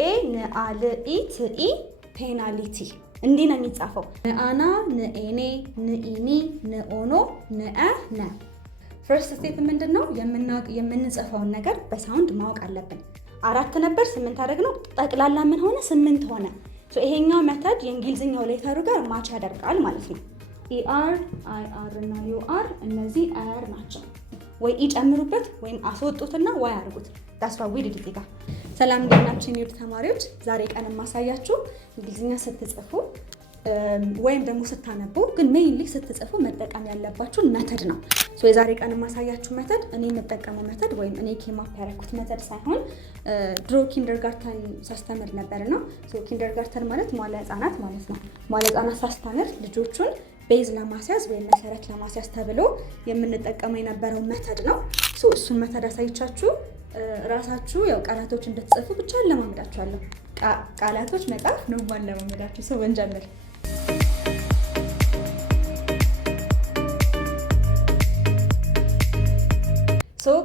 ኤ ንአል ኢ ትኢ ፔናሊቲ እንዲህ ነው የሚጻፈው። ንአና ንኤኔ ንኢኒ ንኦኖ ንአ ነ። ፈርስት ስቴፕ ምንድን ነው? የምንጽፈውን ነገር በሳውንድ ማወቅ አለብን። 4 ነበር 8 አደረግነው። ጠቅላላ ምን ሆነ? 8 ሆነ። ይሄኛው ሜተድ የእንግሊዝኛው ሌተሩ ጋር ማች ያደርጋል ማለት ነው። ኢአር አይአር እና ዩአር እነዚህ አር ናቸው። ወይ ይጨምሩበት ወይም አስወጡትና ዋይ አድርጉት። ዳስዋ ዊድ ዲታ። ሰላም እንደናችሁ የዩት ተማሪዎች፣ ዛሬ ቀን ማሳያችሁ እንግሊዝኛ ስትጽፉ ወይም ደግሞ ስታነቡ ግን ሜይንሊ ስትጽፉ መጠቀም ያለባችሁ ሜተድ ነው። የዛሬ ቀን ማሳያችሁ ሜተድ እኔ የምጠቀመው ሜተድ ወይም እኔ ኬማፕ ያደረኩት ሜተድ ሳይሆን ድሮ ኪንደርጋርተን ሳስተምር ነበርና ኪንደርጋርተን ማለት መዋለ ህጻናት ማለት ነው። መዋለ ህጻናት ሳስተምር ልጆቹን ቤዝ ለማስያዝ ወይም መሰረት ለማስያዝ ተብሎ የምንጠቀመው የነበረው ሜተድ ነው። እሱን ሜተድ አሳይቻችሁ ራሳችሁ ያው ቃላቶች እንድትጽፉ ብቻ ለማመዳችኋለሁ። ቃላቶች መጻፍ ነው ለማመዳችሁ። ሰው እንጀምር።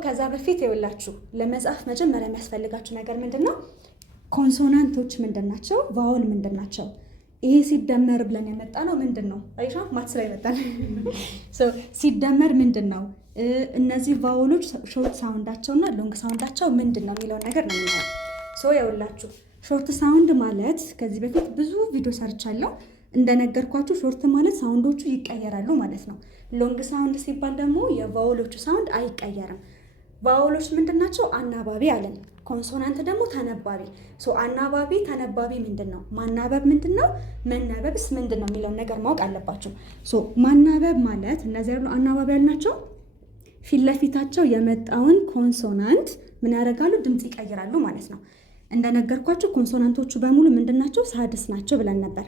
ከዛ በፊት ይኸውላችሁ ለመጻፍ መጀመሪያ የሚያስፈልጋችሁ ነገር ምንድነው? ኮንሶናንቶች ምንድናቸው? ቫውል ምንድናቸው? ይሄ ሲደመር ብለን የመጣ ነው ምንድነው? አይሻ ማትስ ላይ መጣን። ሲደመር ምንድነው? እነዚህ ቫውሎች ሾርት ሳውንዳቸውና ሎንግ ሳውንዳቸው ምንድነው የሚለው ነገር ነው የሚሆነው። ይኸውላችሁ ሾርት ሳውንድ ማለት ከዚህ በፊት ብዙ ቪዲዮ ሰርቻለሁ። እንደነገርኳችሁ ሾርት ማለት ሳውንዶቹ ይቀየራሉ ማለት ነው። ሎንግ ሳውንድ ሲባል ደግሞ የቫውሎቹ ሳውንድ አይቀየርም። ቫውሎች ምንድናቸው? አናባቢ አለን። ኮንሶናንት ደግሞ ተነባቢ። አናባቢ ተነባቢ ምንድነው? ማናበብ ምንድነው? መነበብስ ምንድነው የሚለውን ነገር ማወቅ አለባችሁ። ማናበብ ማለት እነዚህ ያሉ አናባቢ ያልናቸው ፊት ለፊታቸው የመጣውን ኮንሶናንት ምን ያደርጋሉ? ድምፅ ይቀይራሉ ማለት ነው። እንደነገርኳችሁ ኮንሶናንቶቹ በሙሉ ምንድናቸው? ሳድስ ናቸው ብለን ነበር።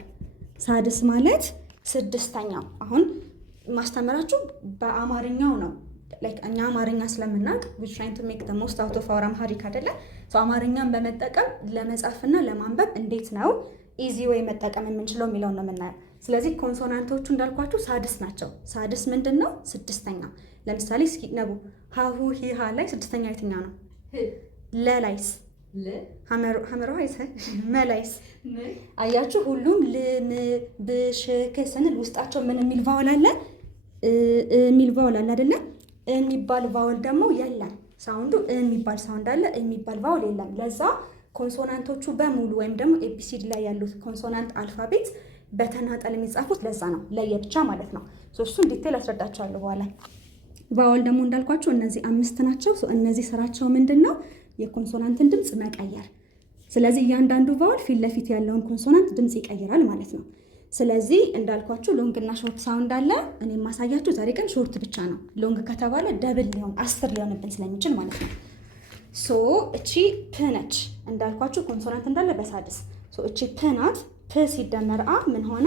ሳድስ ማለት ስድስተኛው። አሁን ማስተምራችሁ በአማርኛው ነው። እኛ አማርኛ ስለምናውቅ we trying to make the most out of our Amharic አይደለ? አማርኛን በመጠቀም ለመጻፍና ለማንበብ እንዴት ነው ኢዚ ወይ መጠቀም የምንችለው የሚለውን ነው የምናየው። ስለዚህ ኮንሶናንቶቹ እንዳልኳችሁ ሳድስ ናቸው። ሳድስ ምንድነው? ስድስተኛ። ለምሳሌ እስኪ ነቡ ሃሁ ሂሃ ላይ ስድስተኛ የትኛው ነው? ለላይስ ሐመሮ አይሰ መላይስ አያችሁ። ሁሉም ል ም ብ ሽ ከ ስንል ውስጣቸው ምን የሚል ቫውል አለ? የሚል ቫውል አለ አይደለ? የሚባል ቫውል ደግሞ የለም። ሳውንዱ የሚባል ሳውንድ አለ፣ የሚባል ቫውል የለም። ለዛ ኮንሶናንቶቹ በሙሉ ወይም ደግሞ ኤቢሲዲ ላይ ያሉት ኮንሶናንት አልፋቤት በተናጠል የሚጻፉት ለዛ ነው፣ ለየብቻ ማለት ነው። እሱን ዲቴል አስረዳቸዋለሁ በኋላ። ቫውል ደግሞ እንዳልኳቸው እነዚህ 5 ናቸው። እነዚህ ስራቸው ምንድነው? የኮንሶናንትን ድምፅ መቀየር። ስለዚህ እያንዳንዱ ቫውል ፊት ለፊት ያለውን ኮንሶናንት ድምፅ ይቀይራል ማለት ነው። ስለዚህ እንዳልኳችሁ ሎንግ እና ሾርት ሳውንድ አለ። እኔ የማሳያችሁ ዛሬ ቀን ሾርት ብቻ ነው። ሎንግ ከተባለ ደብል ሊሆን 10 ሊሆንብን ስለሚችል ማለት ነው። እቺ ፕ ነች እንዳልኳችሁ ኮንሶናንት እንዳለ በሳድስ። እቺ ፕ ናት። ፕ ሲደመር አ ምን ሆነ?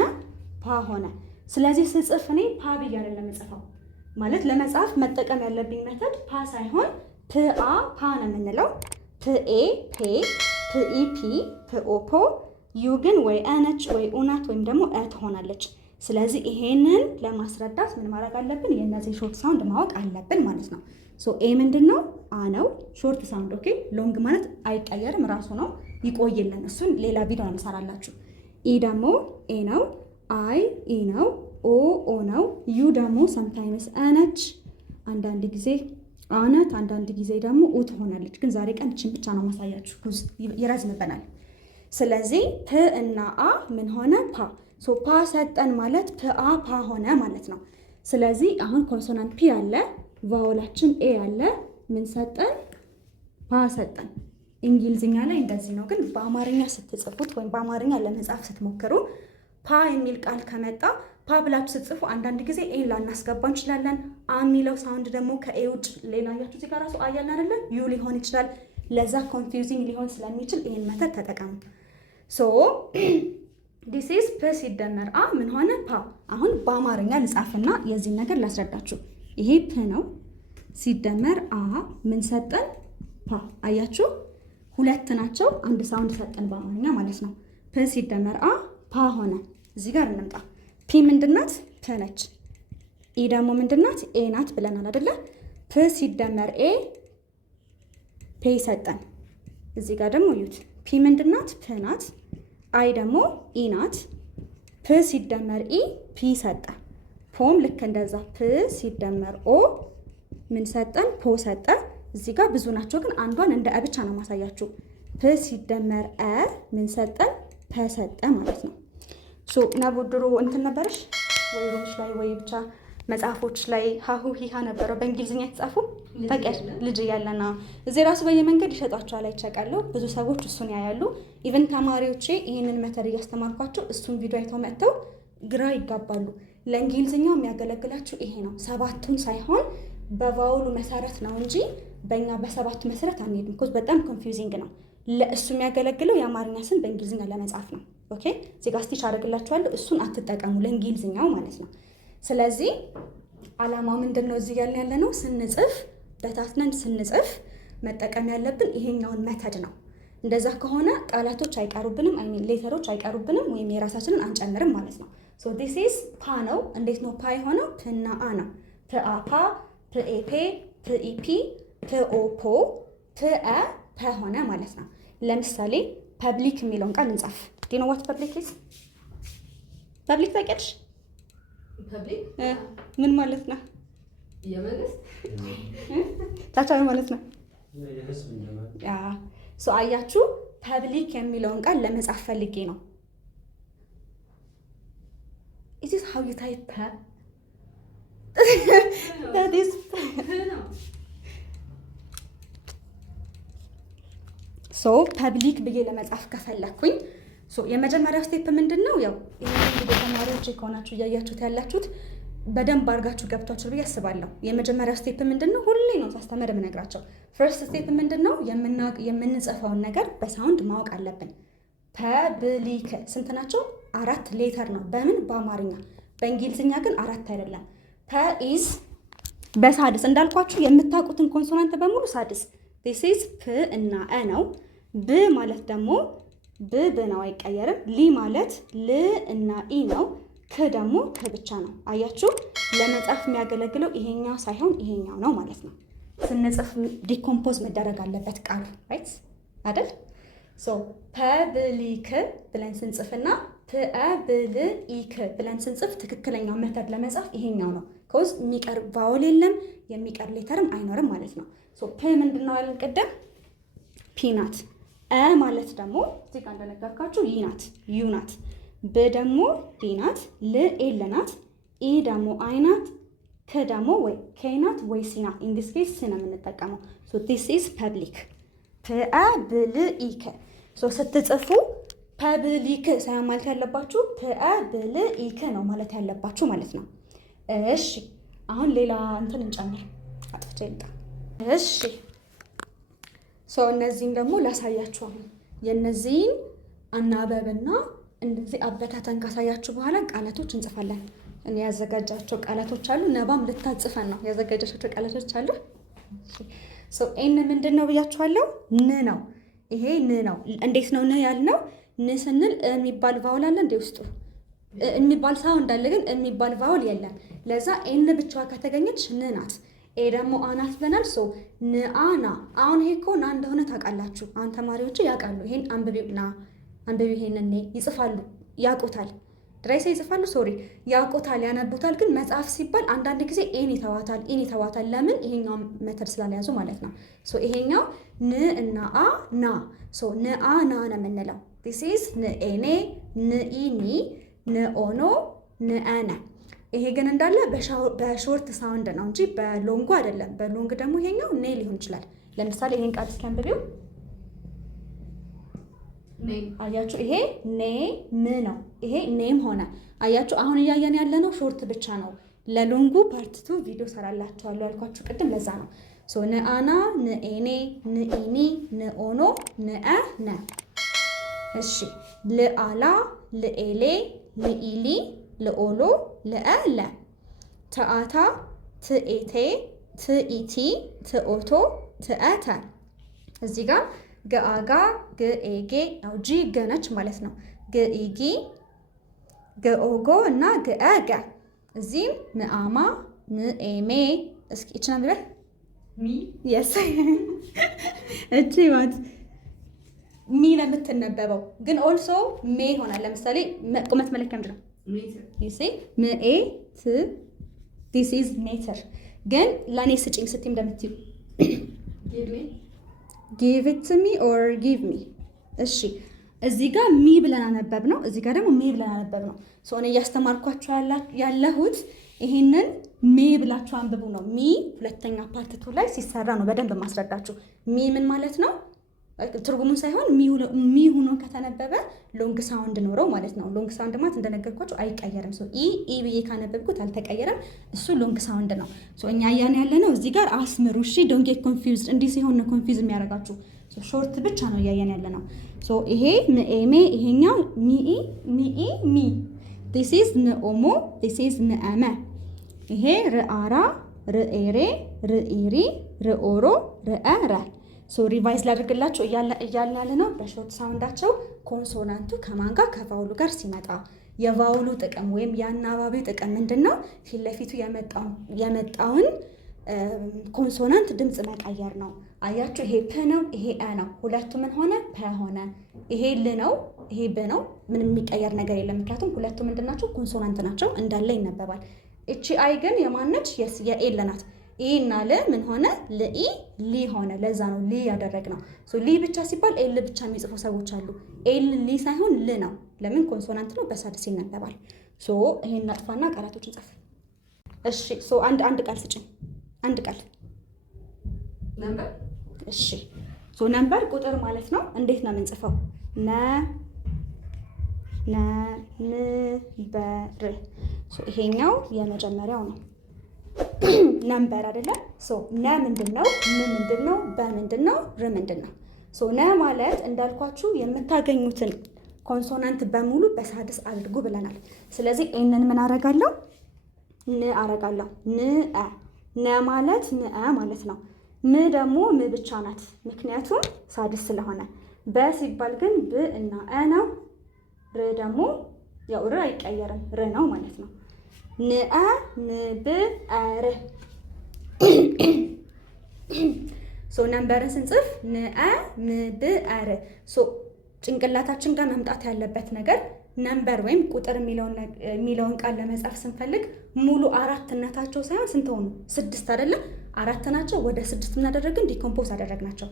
ፓ ሆነ። ስለዚህ ስጽፍ እኔ ፓ ብዬ አይደለም የምጽፈው። ማለት ለመጻፍ መጠቀም ያለብኝ ሜተድ ፓ ሳይሆን ፕአ ፓ ነው የምንለው። ፕኤ ፔ፣ ፕኢ ፒ፣ ፕኦ ፖ። ዩ ግን ወይ አነች ወይ ኡናት ወይም ደግሞ አ ትሆናለች። ስለዚህ ይሄንን ለማስረዳት ምን ማድረግ አለብን? የእነዚህ ሾርት ሳውንድ ማወቅ አለብን ማለት ነው። ኤ ምንድነው? አ ነው ሾርት ሳውንድ። ኦኬ። ሎንግ ማለት አይቀየርም ራሱ ነው፣ ይቆይልን። እሱን ሌላ ቪዲዮ ነው የምሰራላችሁ። ኢ ደግሞ ኤ ነው። አይ ኢ ነው። ኦ ኦ ነው። ዩ ደግሞ ሰምታይምስ አነች፣ አንዳንድ ጊዜ አናት፣ አንዳንድ ጊዜ ደግሞ ኡ ትሆናለች። ግን ዛሬ ቀን እችን ብቻ ነው ማሳያችሁ፣ ይረዝምብናል። ስለዚህ ፕ እና አ ምን ሆነ? ፓ። ፓ ሰጠን ማለት ፕአ ፓ ሆነ ማለት ነው። ስለዚህ አሁን ኮንሶናንት ፒ አለ፣ ቫውላችን ኤ አለ። ምን ሰጠን? ፓ ሰጠን። እንግሊዝኛ ላይ እንደዚህ ነው። ግን በአማርኛ ስትጽፉት ወይም በአማርኛ ለመጻፍ ስትሞክሩ ፓ የሚል ቃል ከመጣ ፓ ብላችሁ ስትጽፉ አንዳንድ ጊዜ ኤን ላናስገባ እንችላለን። አ የሚለው ሳውንድ ደግሞ ከኤ ውጭ ሌላኛችሁ እዚህ ጋር ራሱ አያልን አይደለ? ዩ ሊሆን ይችላል። ለዛ ኮንፊውዚንግ ሊሆን ስለሚችል ይሄን ሜተድ ተጠቀሙ። ዲስ ኢዝ ፕ ሲደመር አ ምን ሆነ? ፓ። አሁን በአማርኛ ልጻፍና የዚህ ነገር ላስረዳችሁ። ይሄ ፕ ነው ሲደመር አ ምን ሰጠን? ፓ። አያችሁ? ሁለት ናቸው፣ አንድ ሳውንድ ሰጠን በአማርኛ ማለት ነው። ፕ ሲደመር አ ፓ ሆነ። እዚህ ጋር እንምጣ። ፒ ምንድናት? ፕ ነች። ኢ ደግሞ ምንድናት? ኤ ናት ብለናል አይደለ? ፕ ሲደመር ኤ ፔ ሰጠን። እዚህ ጋር ደግሞ ዩት ፒ ፒ ምንድናት? ፕ ናት። አይ ደግሞ ኢ ናት። ፕ ሲደመር ኢ ፒ ሰጠ። ፖም ልክ እንደዛ ፕ ሲደመር ኦ ምን ሰጠን? ፖ ሰጠ። እዚህ ጋር ብዙ ናቸው ግን አንዷን እንደ አ ብቻ ነው ማሳያችሁ። ፕ ሲደመር አ ምን ሰጠን? ፐ ሰጠ ማለት ነው። ሶ ነቡ ድሮ እንትን ነበረሽ ወይ ሮምሽ ላይ ወይ ብቻ መጽሐፎች ላይ ሀሁ ሂሃ ነበረው በእንግሊዝኛ የተጻፉ በቀር ልጅ እያለና እዚህ ራሱ በየመንገድ ይሸጧቸዋል አይቻቃለሁ። ብዙ ሰዎች እሱን ያያሉ። ኢቨን ተማሪዎቼ ይህንን መተር እያስተማርኳቸው እሱን ቪዲዮ አይተው መጥተው ግራ ይጋባሉ። ለእንግሊዝኛው የሚያገለግላችሁ ይሄ ነው። 7ቱን ሳይሆን በቫውሉ መሰረት ነው እንጂ በእኛ በ7ቱ መሰረት አንሄድም። ኮዝ በጣም ኮንፊውዚንግ ነው። ለእሱ የሚያገለግለው የአማርኛ ስም በእንግሊዝኛ ለመጻፍ ነው። ኦኬ እዚህ ጋር ስቲች አደርግላችኋለሁ። እሱን አትጠቀሙ ለእንግሊዝኛው ማለት ነው። ስለዚህ አላማው ምንድን ነው? እዚህ ያለ ነው ስንጽፍ በታትነን ስንጽፍ መጠቀም ያለብን ይሄኛውን መተድ ነው። እንደዛ ከሆነ ቃላቶች አይቀሩብንም፣ ሌተሮች አይቀሩብንም፣ ወይም የራሳችንን አንጨምርም ማለት ነው። ሶ ዲስ ኢዝ ፓ ነው። እንዴት ነው ፓ የሆነው? ፕና አ ነው። ፕአ ፓ፣ ፕኤ ፔ፣ ፕኢፒ፣ ፕኦ ፖ፣ ፕአ ፐ ሆነ ማለት ነው። ለምሳሌ ፐብሊክ የሚለውን ቃል እንጻፍ። ዱ ዩ ኖ ዋት ፐብሊክ ኢዝ? ፐብሊክ ታውቂያለሽ? ምን ማለት ነው? ታቻዊ ማለት ነው። ሶ አያችሁ ፐብሊክ የሚለውን ቃል ለመጻፍ ፈልጌ ነው። Is this how you type ፐ? That is ሶ ፐብሊክ ብዬ ለመጻፍ ከፈለኩኝ የመጀመሪያው ስቴፕ ምንድን ነው? ያው ይሄን ቪዲዮ ተማሪዎች ከሆናችሁ እያያችሁት ያላችሁት በደንብ አድርጋችሁ ገብቷችሁ ብዬ አስባለሁ። የመጀመሪያው ስቴፕ ምንድን ነው? ሁሌ ነው ሳስተምር የምነግራቸው። ፈርስት ስቴፕ ምንድን ነው? የምንጽፈውን ነገር በሳውንድ ማወቅ አለብን። ፐብሊክ ስንት ናቸው? 4 ሌተር ነው። በምን? በአማርኛ። በእንግሊዝኛ ግን 4 አይደለም። ፐ ኢዝ በሳድስ እንዳልኳችሁ የምታውቁትን ኮንሶናንት በሙሉ ሳድስ። ዲስ ኢዝ ፕ እና አ ነው። ብ ማለት ደግሞ ብ ነው፣ አይቀየርም። ሊ ማለት ል እና ኢ ነው። ክ ደግሞ ክ ብቻ ነው። አያችሁ ለመጻፍ የሚያገለግለው ይሄኛው ሳይሆን ይሄኛው ነው ማለት ነው። ስንጽፍ ዲኮምፖዝ መደረግ አለበት ቃሉ ራይት አይደል? ሶ ፐብሊክ ብለን ስንጽፍና ፐብሊክ ብለን ስንጽፍ ትክክለኛው መተድ ለመጻፍ ይሄኛው ነው። ኮዝ የሚቀር ቫውል የለም የሚቀር ሌተርም አይኖርም ማለት ነው። ሶ ፕ ምንድነው ያልን ቅድም? ፒ ናት። አ ማለት ደግሞ እዚህ ጋር እንደነገርኳችሁ ይ ናት፣ ዩ ናት። ብ ደግሞ ዲ ናት። ል ኤል ናት። ኢ ደግሞ አይ ናት። ከ ደግሞ ወይ ኬ ናት ወይ ሲ ናት። ኢን ዲስ ኬስ ሲ ነው የምንጠቀመው። ሶ ዲስ ኢዝ ፐብሊክ ፐብሊክ። ሶ ስትጽፉ ፐብሊክ ሳይሆን ማለት ያለባችሁ ፐብሊክ ነው ማለት ያለባችሁ ማለት ነው። እሺ አሁን ሌላ እንትን እንጨምር። አጥፍቼ ልጣ። እሺ ሶ እነዚህን ደግሞ ላሳያችሁ። አሁን የነዚህን አናበብና እንደዚህ አበታተን ካሳያችሁ በኋላ ቃላቶች እንጽፋለን። እኔ ያዘጋጃቸው ቃላቶች አሉ። ነባም ልታጽፈን ነው ያዘጋጃቸው ቃላቶች አሉ። ሶ ኤን ምንድን ነው ብያችኋለሁ? ን ነው። ይሄ ን ነው። እንዴት ነው ን ያልነው? ን ስንል የሚባል ቫውል አለ እንደ ውስጡ የሚባል ሳውንድ እንዳለ ግን የሚባል ቫውል የለም። ለዛ ኤን ብቻዋ ከተገኘች ን ናት። ኤ ደግሞ አናት ብለናል። ሶ ንአና። አሁን ይሄ እኮ ና እንደሆነ ታውቃላችሁ። አሁን ተማሪዎች ያውቃሉ። ይሄን አንብቢው ና አንብቢው ይሄንን ይጽፋሉ፣ ያውቁታል። ድራይሴ ይጽፋሉ፣ ሶሪ ያውቁታል፣ ያነቡታል። ግን መጽሐፍ ሲባል አንዳንድ ጊዜ ኤን ይተዋታል፣ ኢን ይተዋታል። ለምን? ይሄኛው መተድ ስላልያዙ ማለት ነው። ሶ ይሄኛው ን እና አ ና። ሶ ንአ ና ነው የምንለው። ዲስ ኢዝ ንኤኔ፣ ንኢኒ፣ ንኦኖ፣ ንአነ። ይሄ ግን እንዳለ በሾርት ሳውንድ ነው እንጂ በሎንጉ አይደለም። በሎንግ ደግሞ ይሄኛው ኔ ሊሆን ይችላል። ለምሳሌ ይሄን ቃል እስኪ አንብቢው። አያችሁ ይሄ ኔ ም ነው። ይሄ ኔም ሆነ። አያችሁ አሁን እያየን ያለ ነው ሾርት ብቻ ነው። ለሎንጉ ፓርት 2 ቪዲዮ ሰራላችኋለሁ ያልኳችሁ ቅድም ለዛ ነው። ሶ ንአና፣ ንኤኔ፣ ንኢኒ፣ ንኦኖ፣ ንአ ነ። እሺ ልአላ፣ ልኤሌ፣ ልኢሊ፣ ልኦሎ፣ ልአለ። ተአታ፣ ትኤቴ፣ ትኢቲ፣ ትኦቶ፣ ትአተ። እዚህ ጋር ገአጋ፣ ግኤጌ ነው። ጂ ገነች ማለት ነው። ግኢጊ፣ ገኦጎ እና ግአገ። እዚህም ንአማ፣ ንኤሜ። እስኪ እችና ቢበል ሚ የስ እቺ ማለት ሚ ነው የምትነበበው፣ ግን ኦልሶ ሜ ይሆናል። ለምሳሌ ቁመት መለኪያ ምንድን ነው? ሜትር። ዲስ ኢዝ ሜትር። ግን ለእኔ ስጭኝ ስትይ እንደምትይው ጊቭ ኢት ቱ ሚ ኦር ጊቭ ሚ። እሺ እዚህ ጋር ሚ ብለን አነበብ ነው፣ እዚህ ጋር ደግሞ ሜ ብለን አነበብ ነው። እኔ እያስተማርኳችሁ ያለሁት ይሄንን ሜ ብላችሁ አንብቡ ነው። ሚ ሁለተኛ ፓርት 2 ላይ ሲሰራ ነው በደንብ ማስረዳችሁ። ሚ ምን ማለት ነው ትርጉሙን ሳይሆን ሚ ሆኖ ከተነበበ ሎንግ ሳውንድ ኖረው ማለት ነው። ሎንግ ሳውንድ ማለት እንደነገርኳችሁ አይቀየርም። ኢ ብዬ ካነበብኩት አልተቀየረም፣ እሱ ሎንግ ሳውንድ ነው። እኛ እያን ያለ ነው እዚህ ጋር አስምሩ እሺ። ዶንት ጌት ኮንፊውዝድ። እንዲህ ሲሆን ነው ኮንፊውዝ የሚያደርጋችሁ። ሾርት ብቻ ነው እያየን ያለ ነው። ይሄ ምኤሜ፣ ይሄኛው ሚኢ ሚ። ዲስ ኢዝ ንኦሞ፣ ዲስ ኢዝ ንአመ። ይሄ ርአራ፣ ርኤሬ፣ ርኢሪ፣ ርኦሮ፣ ርአረ። ሪቫይዝ ላድርግላችሁ እያልን ያለ ነው በሾርት ሳውንዳቸው ኮንሶናንቱ ከማን ጋር ከቫውሉ ጋር ሲመጣ የቫውሉ ጥቅም ወይም የአናባቢው ጥቅም ምንድን ነው? ፊት ለፊቱ የመጣውን ኮንሶናንት ድምፅ መቀየር ነው። አያችሁ፣ ይሄ ፕ ነው፣ ይሄ አ ነው። ሁለቱ ምን ሆነ? ፐ ሆነ። ይሄ ል ነው፣ ይሄ ብ ነው። ምንም የሚቀየር ነገር የለም፣ ምክንያቱም ሁለቱ ምንድን ናቸው? ኮንሶናንት ናቸው፣ እንዳለ ይነበባል። እቺ አይ ግን የማነች? የኤል ናት። ኢ እና ል ምን ሆነ? ልኢ ሊ ሆነ። ለዛ ነው ሊ ያደረግነው። ሊ ብቻ ሲባል ኤል ብቻ የሚጽፉ ሰዎች አሉ። ኤል ሊ ሳይሆን ል ነው። ለምን? ኮንሶናንት ነው፣ በሳድስ ይነበባል። ይሄን እናጥፋና ቃላቶችን ጻፍ። እሺ አንድ ቃል ስጭኝ። አንድ ቃል ነምበር። እሺ ነምበር ቁጥር ማለት ነው። እንዴት ነው የምንጽፈው? ነምበር። ይሄኛው የመጀመሪያው ነው ነምበር አይደለም። ነ ምንድነው? ም ምንድነው? በ ምንድነው? ር ምንድነው? ነ ማለት እንዳልኳችሁ የምታገኙትን ኮንሶናንት በሙሉ በሳድስ አድርጉ ብለናል። ስለዚህ ኤንን ምን አረጋለሁ? ን አረጋለሁ። ነ ማለት ንአ ማለት ነው። ም ደግሞ ም ብቻ ናት፣ ምክንያቱም ሳድስ ስለሆነ። በ ሲባል ግን ብ እና አ ነው። ር ደግሞ ያው ር አይቀየርም፣ ር ነው ማለት ነው። ንአ ንብ አር። ነምበርን ስንጽፍ ንአ ንብ አር። ጭንቅላታችን ጋር መምጣት ያለበት ነገር ነምበር ወይም ቁጥር የሚለውን ቃል ለመጻፍ ስንፈልግ ሙሉ አራትነታቸው ሳይሆን ስንት ሆኑ? 6 አይደለም? 4 ናቸው። ወደ 6 እናደረግን ዲኮምፖዝ አደረግናቸው።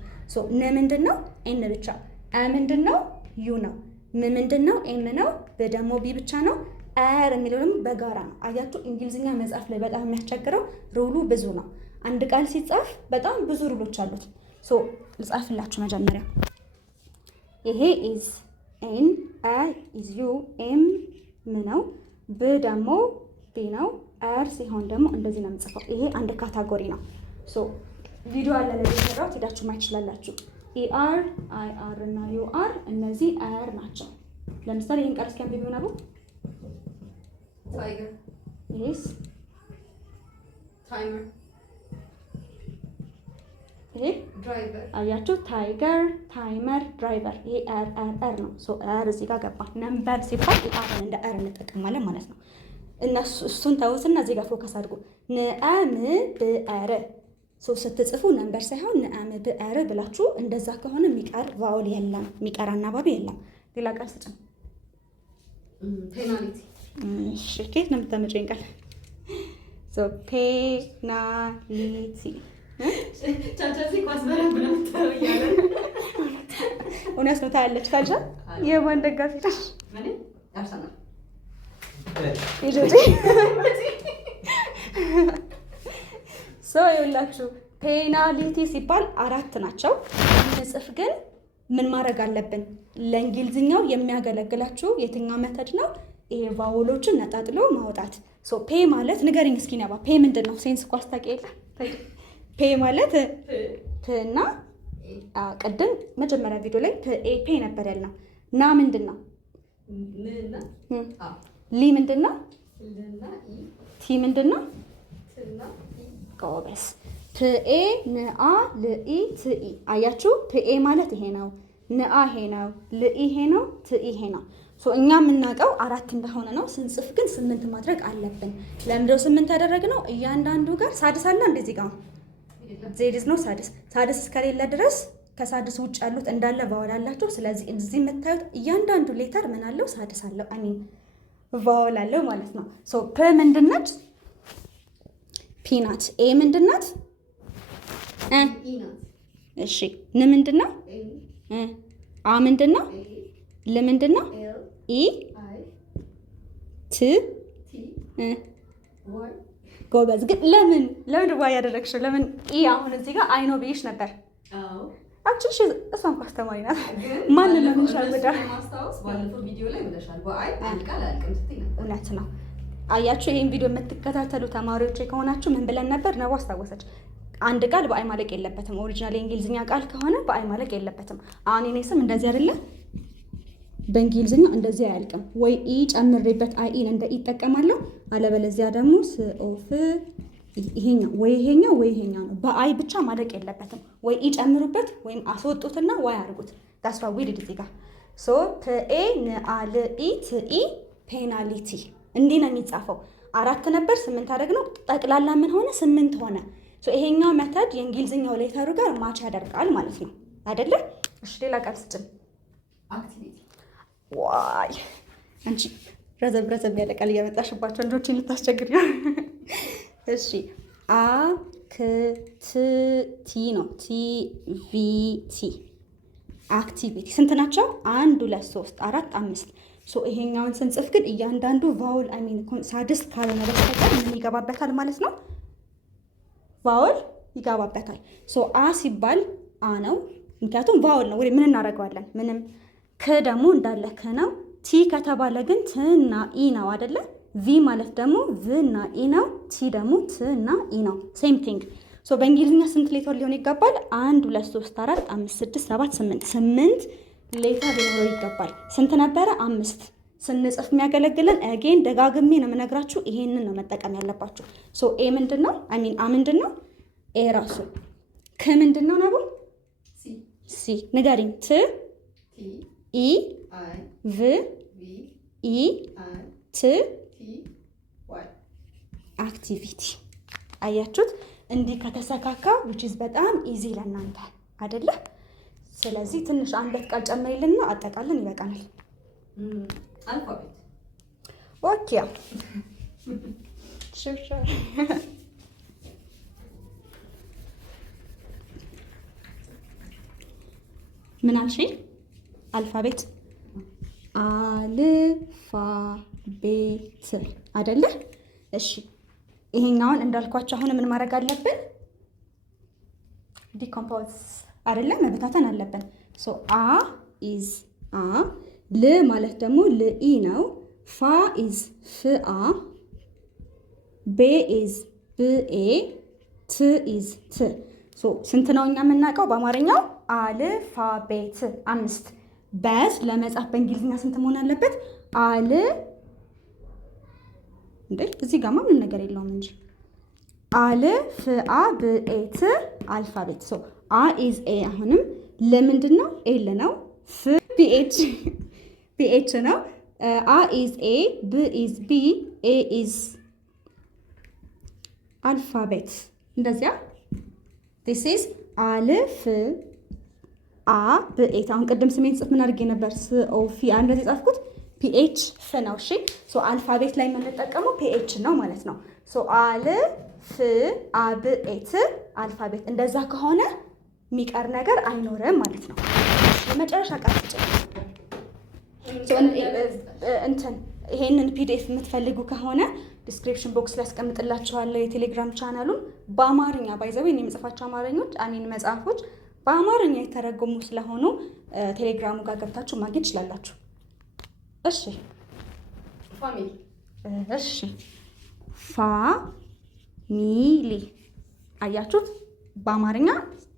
ነ ምንድን ነው? ኤን ብቻ። አ ምንድን ነው? ዩ ነው። ም ምንድን ነው? ኤም ነው። ብ ደግሞ ቢ ብቻ ነው። አር የሚለው ደግሞ በጋራ ነው። አያችሁ፣ እንግሊዝኛ መጻፍ ላይ በጣም የሚያስቸግረው ሩሉ ብዙ ነው። አንድ ቃል ሲጻፍ በጣም ብዙ ሩሎች አሉት። ልጻፍላችሁ መጀመሪያ። ይሄ ኢዝ ኤን፣ አ ኢዝ ዩ፣ ኤም ም ነው፣ ብ ደግሞ ቢ ነው፣ አር ሲሆን ደግሞ እንደዚህ ነው የምጽፈው። ይሄ አንድ ካታጎሪ ነው። ቪዲዮ አለ ለዚህ ሰራው ሄዳችሁ ማየት ትችላላችሁ። ኢአር፣ አይአር እና ዩአር እነዚህ አር ናቸው። ለምሳሌ ይሄን ቃል እስኪ አንብቢው ነው። ታይገር ኢዝ ታይመር። ይሄ ድራይቨር። አያችሁ፣ ታይገር፣ ታይመር፣ ድራይቨር። ይሄ አር ነው። አር እዚህ ጋር ገባ። ነምበር ሲባል አር እንደ አር እንጠቀማለን ማለት ነው። እነሱ እሱን ተውትና እዚህ ጋር ፎከስ አድርጉ። ንአም ብአር ስትጽፉ ነምበር ሳይሆን ንአም ብአር ብላችሁ፣ እንደዛ ከሆነ የሚቀር ቫውል የለም፣ የሚቀር አናባቢ የለም። ሌላ ቃል ስጭን። ፔናሊቲ። እሺ ከየት ነው የምታመጪኝ ቃል? ፔናሊቲ። እውነት ነው። ታያለች ካልሻ የማን ደጋፊ ነሽ? ይኸውላችሁ ፔናሊቲ ሲባል 4 ናቸው። እንጽፍ ግን ምን ማድረግ አለብን? ለእንግሊዝኛው የሚያገለግላችሁ የትኛው ሜተድ ነው? ይሄ ቫውሎችን ነጣጥሎ ማውጣት። ፔ ማለት ንገሪኝ እስኪ ነባ፣ ፔ ምንድን ነው? ሴንስ እኮ አስታውቂ የለ ፔ ማለት ፕ እና ቅድም መጀመሪያ ቪዲዮ ላይ ፔ ነበር ያልነው። ና ምንድን ነው? ሊ ምንድን ነው? ቲ ምንድን ነው? ጎበስ። ፕኤ ንአ ልኢ ትኢ። አያችሁ፣ ፕኤ ማለት ይሄ ነው፣ ንአ ይሄ ነው፣ ልኢ ይሄ ነው፣ ትኢ ይሄ ነው። እኛ የምናውቀው 4 እንደሆነ ነው። ስንጽፍ ግን 8 ማድረግ አለብን። ለምንድነው 8 ያደረግነው? እያንዳንዱ ጋር ሳድስ አለ። እንደዚህ ጋር ዜድ ነው ሳድስ እስከሌለ ድረስ ከሳድስ ውጭ ያሉት እንዳለ ቫወል አላቸው። ስለዚህ እዚህ የምታዩት እያንዳንዱ ሌተር ምን አለው? ሳድስ አለው። አሚን ቫወል አለው ማለት ነው። ሶ ፕ ምንድነች? ፒ ናት። ኤ ምንድናት? እሺ ን ምንድነው? አ ምንድነው? ል ምንድነው? ኢ ት ጎበዝ። ግን ለምን ዋይ ያደረግሽው? ለምን ኢ? አሁን እዚህ ጋር አይኖ ብዬሽ ነበር። አንቺ እሷን አስተማሪ ናት። ማንን ነው የምንሸውደው? እውነት ነው። አያችሁ፣ ይሄን ቪዲዮ የምትከታተሉ ተማሪዎች ከሆናችሁ ምን ብለን ነበር? ነባ አስታወሰች። አንድ ቃል በአይ ማለቅ የለበትም። ኦሪጂናል የእንግሊዝኛ ቃል ከሆነ በአይ ማለቅ የለበትም። አሁን እኔ ስም እንደዚህ አይደለ? በእንግሊዝኛ እንደዚህ አያልቅም። ወይ ኢ ጨምሬበት አይ ኢን እንደ ኢ እጠቀማለሁ። አለበለዚያ ደግሞ ስኦፍ ይሄኛው ወይ ይሄኛው ወይ ይሄኛው ነው። በአይ ብቻ ማለቅ የለበትም። ወይ ኢ ጨምሩበት ወይም አስወጡትና ዋይ አድርጉት። ዳስፋ ዊድ እዚህ ጋር ሶ ፕኤ ንአል ኢ ትኢ ፔናሊቲ እንዲህ ነው የሚጻፈው። 4 ነበር 8 አደረግነው። ጠቅላላ ምን ሆነ? 8 ሆነ። ሶ ይሄኛው ሜተድ የእንግሊዝኛው ሌተሩ ጋር ማች ያደርጋል ማለት ነው አይደለ? እሺ ሌላ ቃል ስጭን። አክቲቪቲ። ዋይ አንቺ ረዘብ ያለ ቃል እያመጣሽባቸው ልጆችን ልታስቸግሪ ነው። እሺ አክትቲ ነው። ቲቪቲ አክቲቪቲ። ስንት ናቸው? 1 2 3 4 5 ሶ ይሄኛውን ስንጽፍ ግን እያንዳንዱ ቫውል ሳድስ ካልሆነ በስተቀር ምን ይገባበታል ማለት ነው? ቫውል ይገባበታል። ሶ አ ሲባል አ ነው፣ ምክንያቱም ቫውል ነው። ወይ ምን እናደርገዋለን? ምንም። ከ ደግሞ እንዳለ ከ ነው። ቲ ከተባለ ግን ት እና ኢ ነው አይደለ? ቪ ማለት ደግሞ ቭ እና ኢ ነው። ቲ ደግሞ ት እና ኢ ነው። ሴም ቲንግ። ሶ በእንግሊዝኛ ስንት ሌተር ሊሆን ይገባል? 1 2 3 4 5 6 7 8 ሌተር ሊኖረው ይገባል። ስንት ነበረ? 5 ስንጽፍ የሚያገለግለን አጌን ደጋግሜ ነው የምነግራችሁ። ይሄንን ነው መጠቀም ያለባችሁ። ሶ ኤ ምንድነው? አይ ሚን አ ምንድነው? ኤ ራሱ። ከ ምንድነው? ነው ሲ ንገሪኝ። ት ኢ ቭ ኢ ት አክቲቪቲ። አያችሁት? እንዲህ ከተሰካካ which is በጣም ኢዚ ለእናንተ አይደለ? ስለዚህ ትንሽ አንድ ቃል ጨምሪልና አጠቃለን ይበቃናል። አልፋቤት። ኦኬ ሽርሽር ምን አልሽኝ? አልፋቤት አልፋቤት አይደለ? እሺ ይሄኛውን እንዳልኳቸው አሁን ምን ማድረግ አለብን? ዲኮምፖዝ አይደለ? መበታተን አለብን። ሶ አ ኢዝ አ፣ ል ማለት ደግሞ ልኢ ነው። ፋ ኢዝ ፍአ፣ ቤ ኢዝ ብኤ፣ ት ኢዝ ት። ሶ ስንት ነው እኛ የምናውቀው በአማርኛው? አልፋቤት 5። በስ ለመጻፍ በእንግሊዝኛ ስንት መሆን አለበት? አል እንዴ እዚህ ጋር ምንም ነገር የለውም እንጂ አል ፍአ ብኤ ት አልፋቤት። ሶ አ ኢዝ ኤ። አሁንም ለምንድን ነው? ኤል ነው። ፍ ፒኤች ነው። አ ኢዝ ኤ፣ ብ ኢዝ ቢ፣ ኤ ኢዝ አልፋቤት። እንደዚያ ዲስ ኢዝ አልፍ አ ብኤት። አሁን ቅድም ስሜን ጽፍ ምን አድርጌ ነበር? ስኦፊ እንደዚህ ጻፍኩት። ፒኤች ፍ ነው። እሺ ሶ አልፋቤት ላይ የምንጠቀመው ፒኤች ነው ማለት ነው። ሶ አልፍ አ ብኤት አልፋቤት። እንደዛ ከሆነ የሚቀር ነገር አይኖርም ማለት ነው። የመጨረሻ ቃል እንትን ይሄንን ፒዲኤፍ የምትፈልጉ ከሆነ ዲስክሪፕሽን ቦክስ ላይ አስቀምጥላችኋለሁ የቴሌግራም ቻናሉን። በአማርኛ ባይዘው እኔ የምጽፋቸው መጽሐፎች በአማርኛ የተረጎሙ ስለሆኑ ቴሌግራሙ ጋር ገብታችሁ ማግኘት ትችላላችሁ። እሺ ፋሚሊ። እሺ ፋሚሊ አያችሁት? በአማርኛ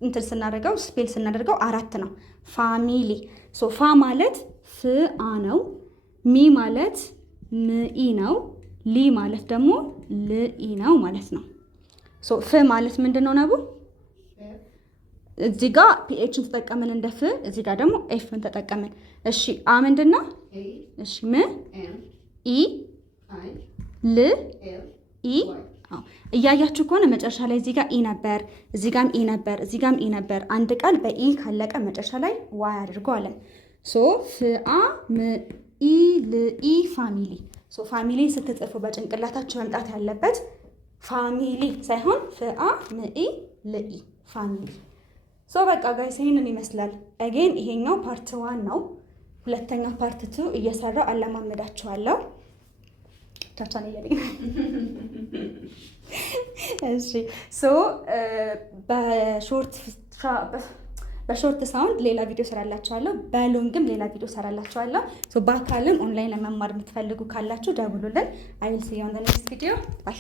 እንትን ስናደርገው ስፔል ስናደርገው 4 ነው። ፋሚሊ። ሶ ፋ ማለት ፍአ ነው። ሚ ማለት ምኢ ነው። ሊ ማለት ደግሞ ልኢ ነው ማለት ነው። ሶ ፍ ማለት ምንድነው? ነቡ እዚህ ጋር ፒኤችን ተጠቀምን እንደ ፍ፣ እዚህ ጋር ደግሞ ኤፍን ተጠቀምን። እሺ አ ምንድነው? እሺ ም ኢ ል ኢ እያያችሁ ከሆነ መጨረሻ ላይ እዚህ ጋር ኢ ነበር፣ እዚህ ጋርም ኢ ነበር፣ እዚህ ጋርም ኢ ነበር። አንድ ቃል በኢ ካለቀ መጨረሻ ላይ ዋይ አድርገዋለን። ሶ ፍአ ምኢ ልኢ ፋሚሊ። ሶ ፋሚሊ ስትጽፉ በጭንቅላታችሁ መምጣት ያለበት ፋሚሊ ሳይሆን ፍአ ምኢ ልኢ ፋሚሊ። ሶ በቃ ጋይስ ይሄንን ይመስላል። አጌን ይሄኛው ፓርት 1 ነው። ሁለተኛ ፓርት 2 እየሰራው አለማመዳችኋለሁ። ቻቻን እያለኝ እሺ። ሶ በሾርት ሳውንድ ሌላ ቪዲዮ ሰራላችኋለሁ፣ በሎንግም ሌላ ቪዲዮ ሰራላችኋለሁ። ሶ በአካልም ኦንላይን ለመማር የምትፈልጉ ካላችሁ ደውሉልን። አይ ዊል ሲ ዩ ኦን ዘ ኔክስት ቪዲዮ ባይ